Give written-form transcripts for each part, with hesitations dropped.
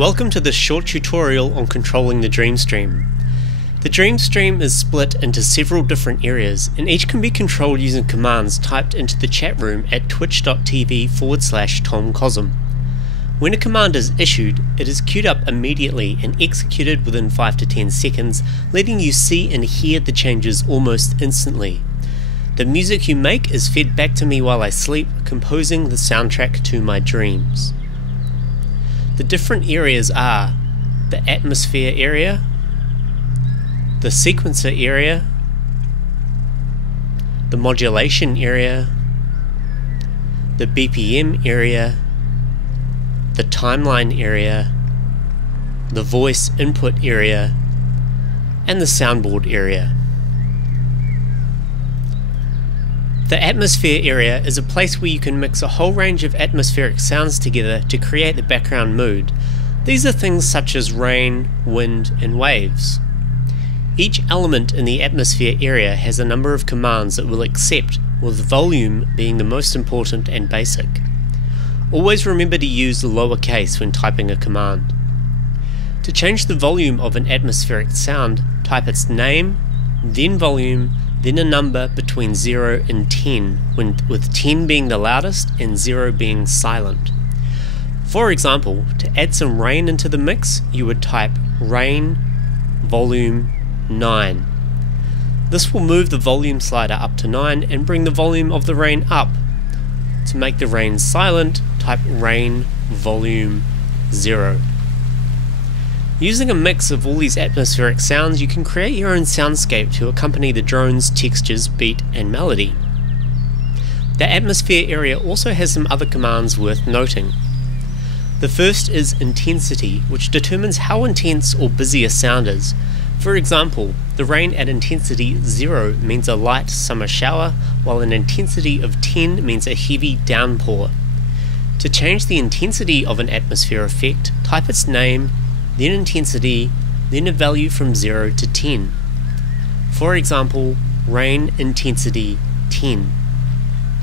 Welcome to this short tutorial on controlling the dream stream. The dream stream is split into several different areas, and each can be controlled using commands typed into the chat room at twitch.tv/TomCosm. When a command is issued, it is queued up immediately and executed within 5 to 10 seconds, letting you see and hear the changes almost instantly. The music you make is fed back to me while I sleep, composing the soundtrack to my dreams. The different areas are the atmosphere area, the sequencer area, the modulation area, the BPM area, the timeline area, the voice input area, and the soundboard area. The atmosphere area is a place where you can mix a whole range of atmospheric sounds together to create the background mood. These are things such as rain, wind, and waves. Each element in the atmosphere area has a number of commands it will accept, with volume being the most important and basic. Always remember to use the lowercase when typing a command. To change the volume of an atmospheric sound, type its name, then volume, then a number between 0 and 10, with 10 being the loudest and 0 being silent. For example, to add some rain into the mix, you would type rain volume 9. This will move the volume slider up to 9 and bring the volume of the rain up. To make the rain silent, type rain volume 0. Using a mix of all these atmospheric sounds, you can create your own soundscape to accompany the drone's textures, beat, and melody. The atmosphere area also has some other commands worth noting. The first is intensity, which determines how intense or busy a sound is. For example, the rain at intensity 0 means a light summer shower, while an intensity of 10 means a heavy downpour. To change the intensity of an atmosphere effect, type its name, then intensity, then a value from 0 to 10. For example, rain intensity 10,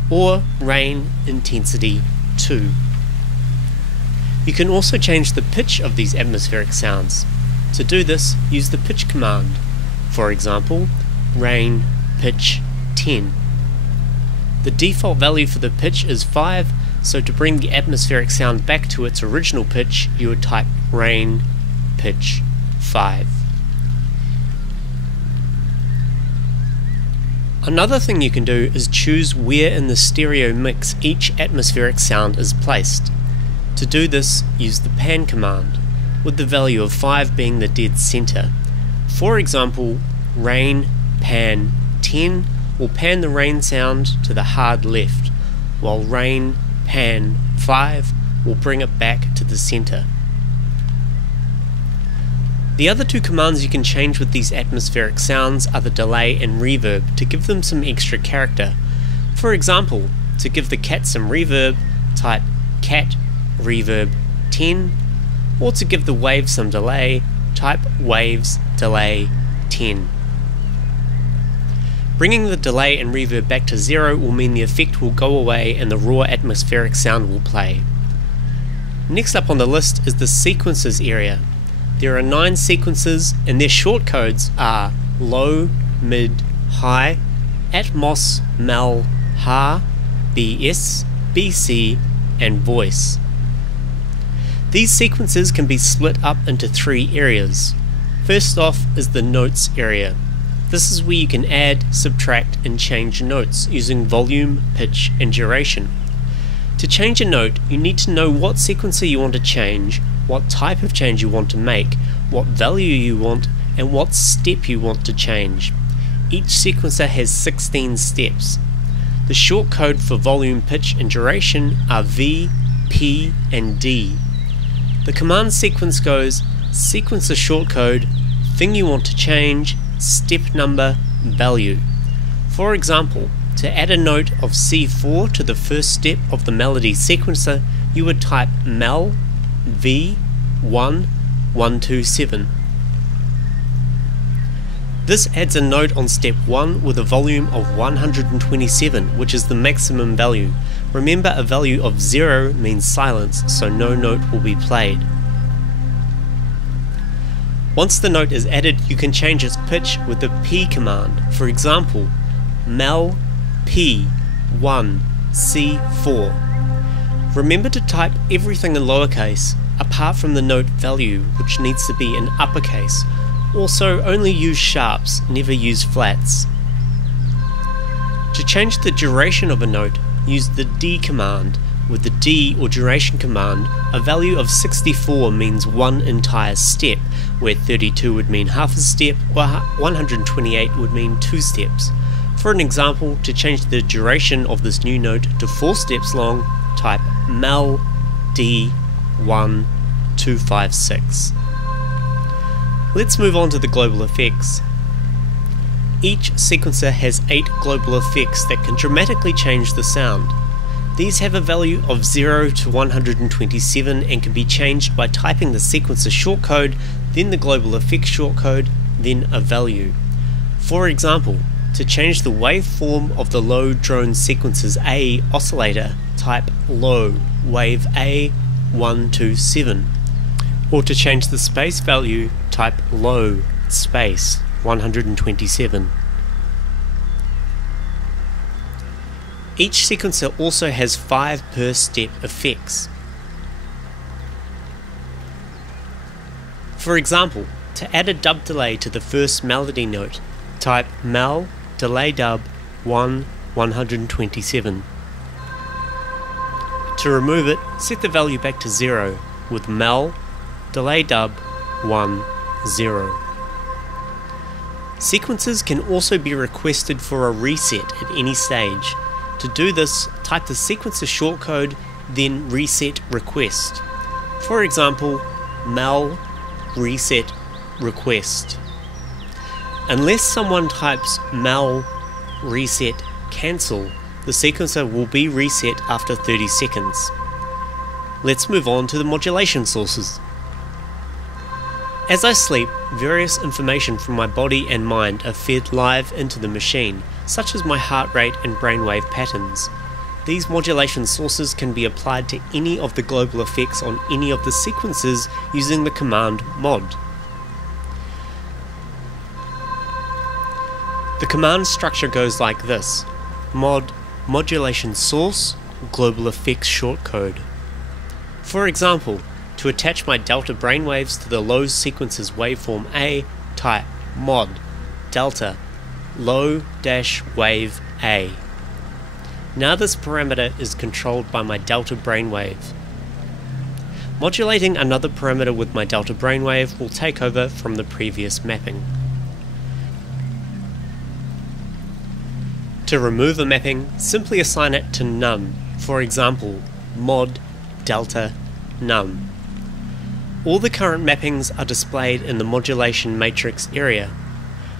or rain intensity 2. You can also change the pitch of these atmospheric sounds. To do this, use the pitch command. For example, rain pitch 10. The default value for the pitch is 5, so to bring the atmospheric sound back to its original pitch, you would type rain pitch 5. Another thing you can do is choose where in the stereo mix each atmospheric sound is placed. To do this, use the pan command, with the value of 5 being the dead center. For example, rain pan 10 will pan the rain sound to the hard left, while rain pan 5 will bring it back to the center. The other two commands you can change with these atmospheric sounds are the delay and reverb to give them some extra character. For example, to give the cat some reverb, type cat reverb 10, or to give the wave some delay, type waves delay 10. Bringing the delay and reverb back to 0 will mean the effect will go away and the raw atmospheric sound will play. Next up on the list is the sequences area. There are 9 sequences, and their shortcodes are low, mid, high, atmos, mel, ha, BS, BC, and voice. These sequences can be split up into 3 areas. First off is the notes area. This is where you can add, subtract, and change notes using volume, pitch, and duration. To change a note, you need to know what sequencer you want to change, what type of change you want to make, what value you want, and what step you want to change. Each sequencer has 16 steps. The shortcode for volume, pitch, and duration are V, P, and D. The command sequence goes sequencer shortcode, thing you want to change, step number, value. For example, to add a note of C4 to the first step of the melody sequencer, you would type mel V1 127. This adds a note on step 1 with a volume of 127, which is the maximum value. Remember, a value of 0 means silence, so no note will be played. Once the note is added, you can change its pitch with the P command. For example, Mel P 1 C4. Remember to type everything in lowercase, apart from the note value, which needs to be in uppercase. Also, only use sharps, never use flats. To change the duration of a note, use the D command. With the D or duration command, a value of 64 means one entire step, where 32 would mean half a step, or 128 would mean 2 steps. For an example, to change the duration of this new note to 4 steps long, type Mel D 1256. Let's move on to the global effects. Each sequencer has 8 global effects that can dramatically change the sound. These have a value of 0 to 127 and can be changed by typing the sequencer shortcode, then the global effects shortcode, then a value. For example, to change the waveform of the low drone sequencer's A oscillator, type low wave A 127. Or to change the space value, type low space 127. Each sequencer also has 5 per step effects. For example, to add a dub delay to the first melody note, type Mel delay dub 127. To remove it, set the value back to 0 with Mel delay dub 10. Sequences can also be requested for a reset at any stage. To do this, type the sequencer shortcode, then reset request. For example, Mel reset request. Unless someone types Mel reset cancel, the sequencer will be reset after 30 seconds. Let's move on to the modulation sources. As I sleep, various information from my body and mind are fed live into the machine, such as my heart rate and brainwave patterns. These modulation sources can be applied to any of the global effects on any of the sequences using the command mod. The command structure goes like this: mod modulation source global effects shortcode. For example, to attach my delta brainwaves to the low sequence's waveform A, type mod delta low-wave A. Now this parameter is controlled by my delta brainwave. Modulating another parameter with my delta brainwave will take over from the previous mapping. To remove a mapping, simply assign it to none. For example, mod delta none. All the current mappings are displayed in the modulation matrix area.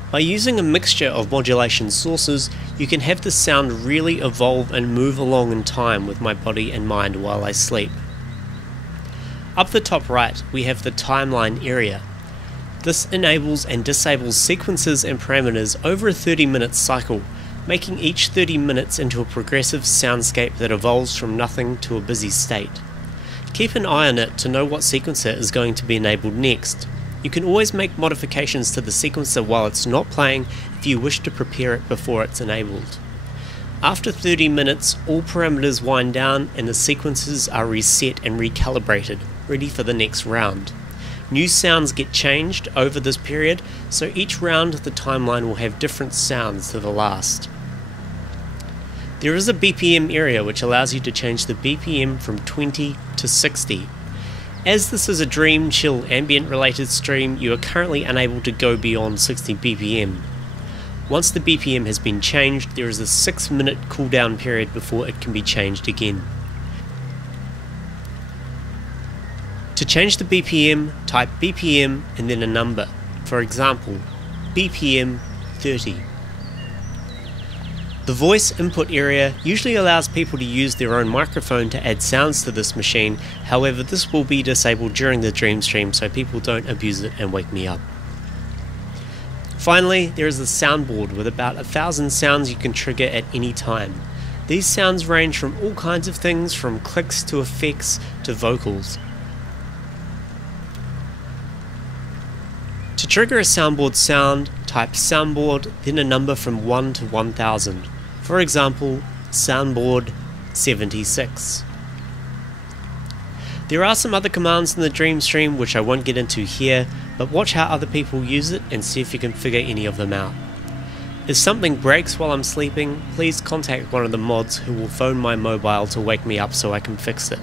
By using a mixture of modulation sources, you can have the sound really evolve and move along in time with my body and mind while I sleep. Up the top right, we have the timeline area. This enables and disables sequences and parameters over a 30-minute cycle, making each 30 minutes into a progressive soundscape that evolves from nothing to a busy state. Keep an eye on it to know what sequencer is going to be enabled next. You can always make modifications to the sequencer while it's not playing if you wish to prepare it before it's enabled. After 30 minutes, all parameters wind down and the sequences are reset and recalibrated, ready for the next round. New sounds get changed over this period, so each round the timeline will have different sounds to the last. There is a BPM area which allows you to change the BPM from 20 to 60. As this is a Dream Chill ambient related stream, you are currently unable to go beyond 60 BPM. Once the BPM has been changed, there is a 6-minute cooldown period before it can be changed again. To change the BPM, type BPM and then a number. For example, BPM 30. The voice input area usually allows people to use their own microphone to add sounds to this machine. However, this will be disabled during the dream stream so people don't abuse it and wake me up. Finally, there is a soundboard with about 1,000 sounds you can trigger at any time. These sounds range from all kinds of things, from clicks to effects to vocals. To trigger a soundboard sound, type soundboard, then a number from 1 to 1000. For example, soundboard 76. There are some other commands in the Dreamstream which I won't get into here, but watch how other people use it and see if you can figure any of them out. If something breaks while I'm sleeping, please contact one of the mods who will phone my mobile to wake me up so I can fix it.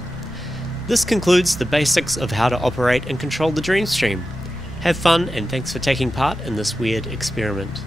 This concludes the basics of how to operate and control the Dreamstream. Have fun and thanks for taking part in this weird experiment.